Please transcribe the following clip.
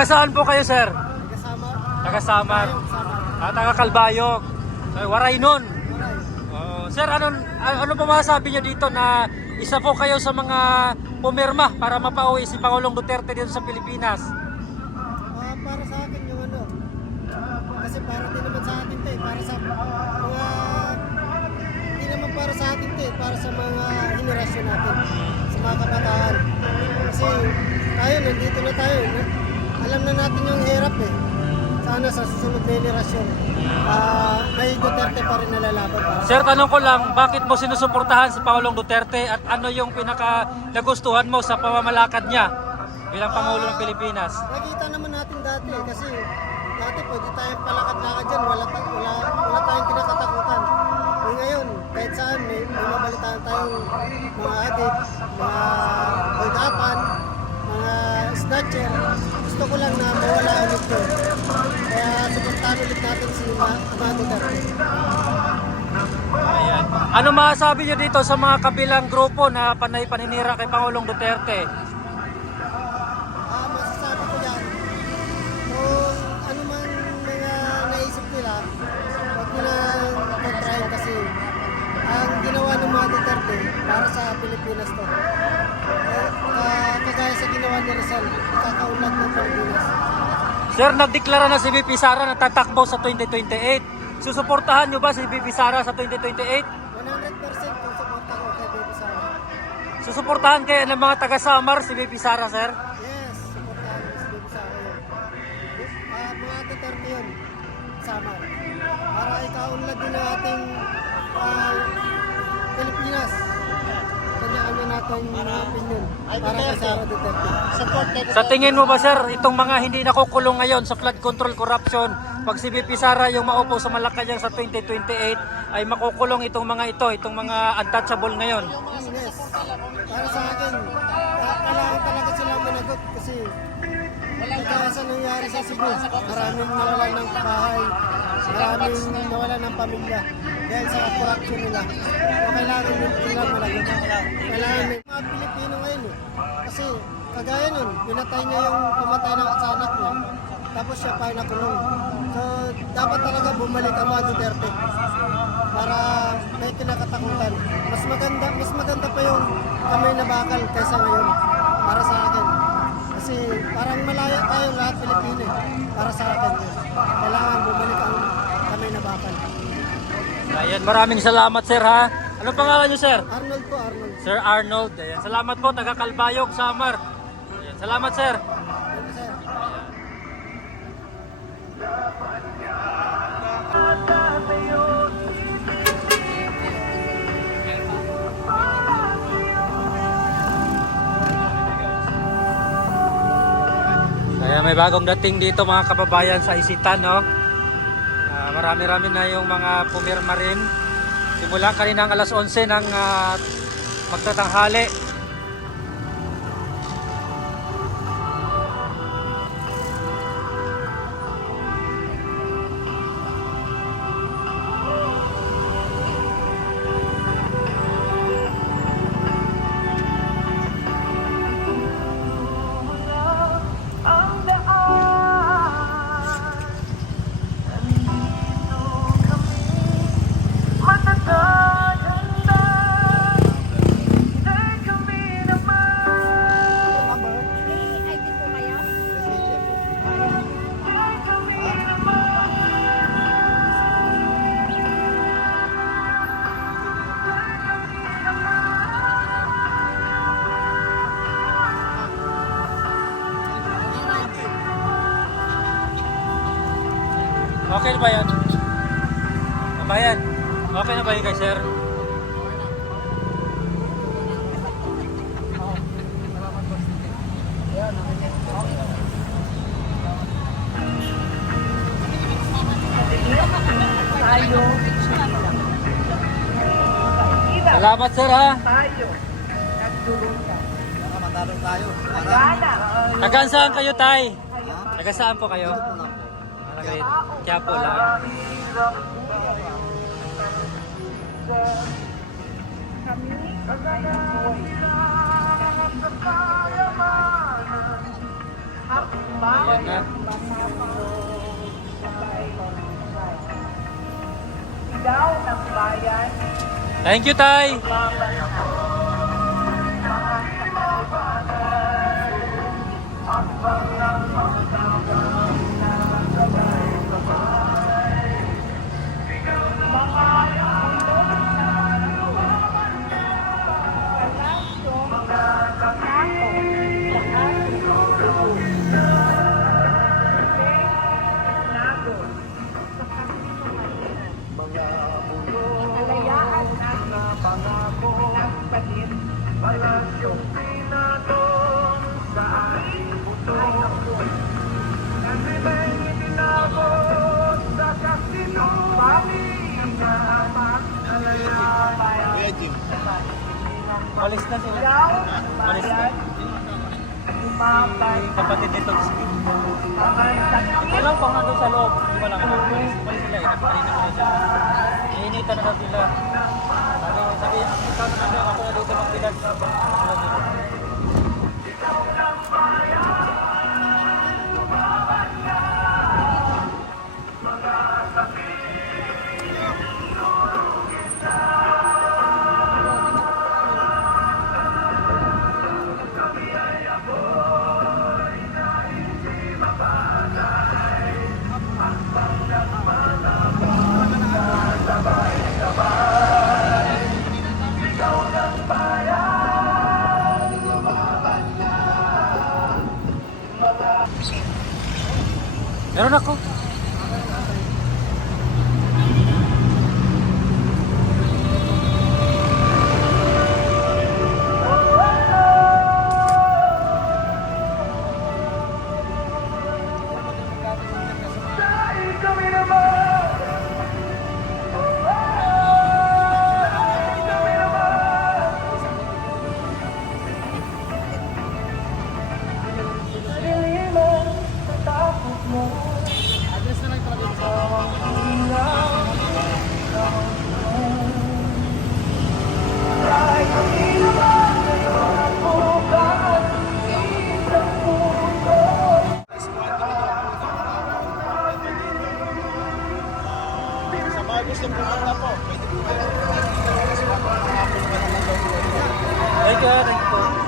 Taga saan po kayo, sir? Kasama. Taga Samar. Taga Calbayog. Waray nun. Sir, ano po masasabi niyo dito na isa po kayo sa mga pumirma para mapauwi si Pangulong Duterte dito sa Pilipinas? Para sa akin yung ano, kasi para din naman sa atin to para sa mga, hindi naman para sa atin to para sa mga henerasyon natin, sa mga kabataan. Kasi tayo, nandito na tayo, alam na natin yung hirap sana sa susunod na henerasyon, may Duterte pa rin nalalaban para. Sir, tanong ko lang, bakit mo sinusuportahan si Pangulong Duterte at ano yung pinaka nagustuhan mo sa pamamalakad niya bilang Pangulo ng Pilipinas? Nakita naman natin dati kasi dati pwede tayong palakad-lakad dyan, wala tayong kinakatakutan. Ngayon, kahit saan may mabalitaan tayong mga adik, mga hoydapan, mga snatcher. Gusto ko lang na mawala ulit yun. Kaya suportahan ulit natin si Ama Duterte. Ayan. Ano masasabi niyo dito sa mga kabilang grupo na panay paninira kay Pangulong Duterte? Masasabi ko yan, kung ano man mga naisip nila, huwag nila kontrahin kasi ang ginawa ng mga Duterte para sa Pilipinas to. Kagaya sa ginawa ni Rizal, kakaunlad ng Pilipinas. Sir, nagdeklara na si VP Sara na tatakbo sa 2028. Susuportahan niyo ba si VP Sara sa 2028? 100% kung suporta ko kay VP Sara. Susuportahan kaya ng mga taga Samar si VP Sara, sir? Yes, suportahan ko si VP Sara yun. Mga Duterte yun, sama. Para ikaunlad din ang ating Pilipinas. Kanya-kanya natin mga opinion para kay Sara Duterte. Sa tingin mo ba, sir, itong mga hindi nakukulong ngayon sa flood control corruption, pag si VP Sara yung maupo sa Malacanang sa 2028, ay makukulong itong mga untouchable ngayon? Yes. Para sa akin, kailangan talaga sila managot kasi kaya sa nangyari sa Cebu, maraming nawalan ng bahay, maraming nawalan ng pamilya dahil sa corruption nila. So, kailangan nila managot. Kailangan mga Pilipino ngayon kasi kagaya nun, pinatay niya yung pamatay ng sa anak niya, tapos siya pa ay nakulong. So, dapat talaga bumalik ang mga Duterte para may kinakatakutan. Mas maganda pa yung kamay na bakal kaysa ngayon para sa akin. Kasi parang malaya tayong lahat Pilipino para sa akin. Kailangan bumalik ang kamay na bakal. Ayan, maraming salamat, sir, ha? Ano pangalan niyo, sir? Arnold po, Arnold. Sir Arnold. Ayan, salamat po, taga Calbayog, Samar. Ayan, salamat, sir. Thank you, sir. Kaya may bagong dating dito mga kababayan sa Isitan, no? Marami-rami na yung mga pumirma rin. Simula kaninang alas 11 ng magtatanghali. Okay na ba yan? Kabayan, okay na ba yun kay sir? Salamat, sir, ha? Matalong tayo. Tagaan saan kayo, tay? Taga saan po kayo? Kaya po lang. Ayan na. Thank you, Tay. Alis na sila. Alis na. Yung kapatid nito. Alam pa nga doon sa loob. Hindi ko lang alam. Alis sila eh. Kanina ko na sila. Iinitan na sila. Sabi, ikaw naman daw. Ako na dito magbilan. Meron ako. Gustong pumunta po, pwede po kayo. Thank you.